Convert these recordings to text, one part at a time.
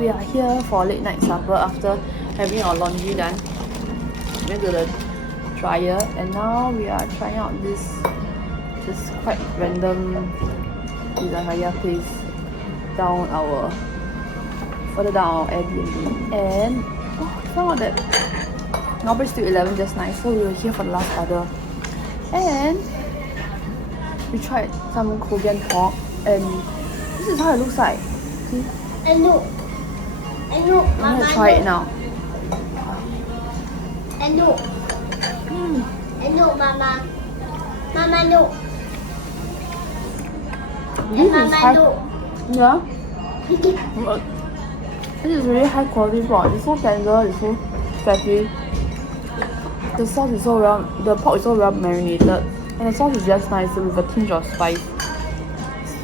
we are here for late night supper after having our laundry done. Went to the dryer and now we are trying out this quite random Izakaya place further down our Airbnb, and found out that Norbert still 11 just nice, so we were here for the last order and we tried some Kogen pork and this is how it looks like. See? I know. I'm gonna try it now. I know. I know, Mama. Mama, no. This is Mama, high, no. yeah. This is really high quality pork. It's so tender, it's so fatty. The sauce is the pork is so well marinated, and the sauce is just nice with a tinge of spice.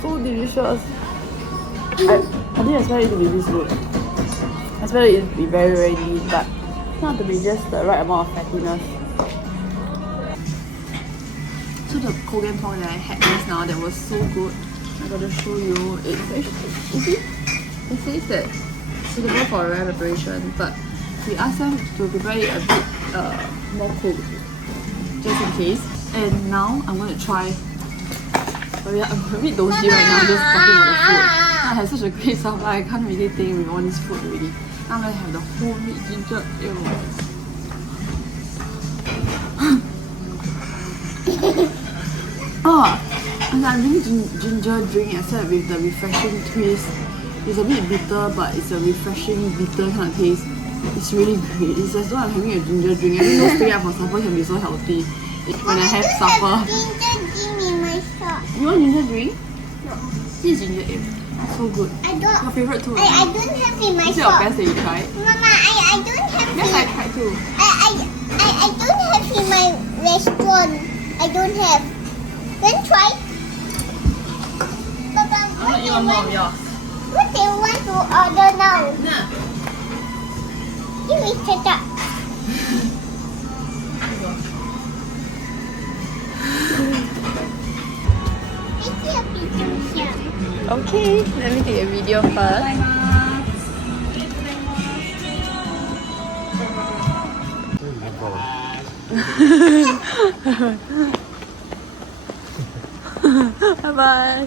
So delicious. I didn't expect it to be this good. I expected it to be very very lean, but not to be just the right amount of fattiness. So the Kogen pork that I had just now that was so good, I'm gonna show you. You see? It says that suitable for rare preparation, but we asked them to prepare it a bit more cooked, just in case. And now I'm going to try. Sorry, I'm a bit dozy right now, just talking about the food. I had such a great supper, I can't really think with all this food already. Now I'm going to have the homemade ginger ale. And I really ginger drink except with the refreshing twist. It's a bit bitter, but it's a refreshing bitter kind of taste. It's really great. It's as though I'm having a ginger drink. I didn't know staying up for supper can be so healthy. When I have supper. Ginger drink in my shop. You want ginger drink? No. This is ginger ale. So good. I don't. Your favorite too? I don't have in my Is it your shop. best that you tried? Mama, I don't have. Yes, I tried too. I don't have in my restaurant. I don't have. Then try. Papa, I'm not even more of yours. what do you want to order now? Nah. Give me ketchup. Okay, let me take a video first. Bye bye.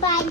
Bye.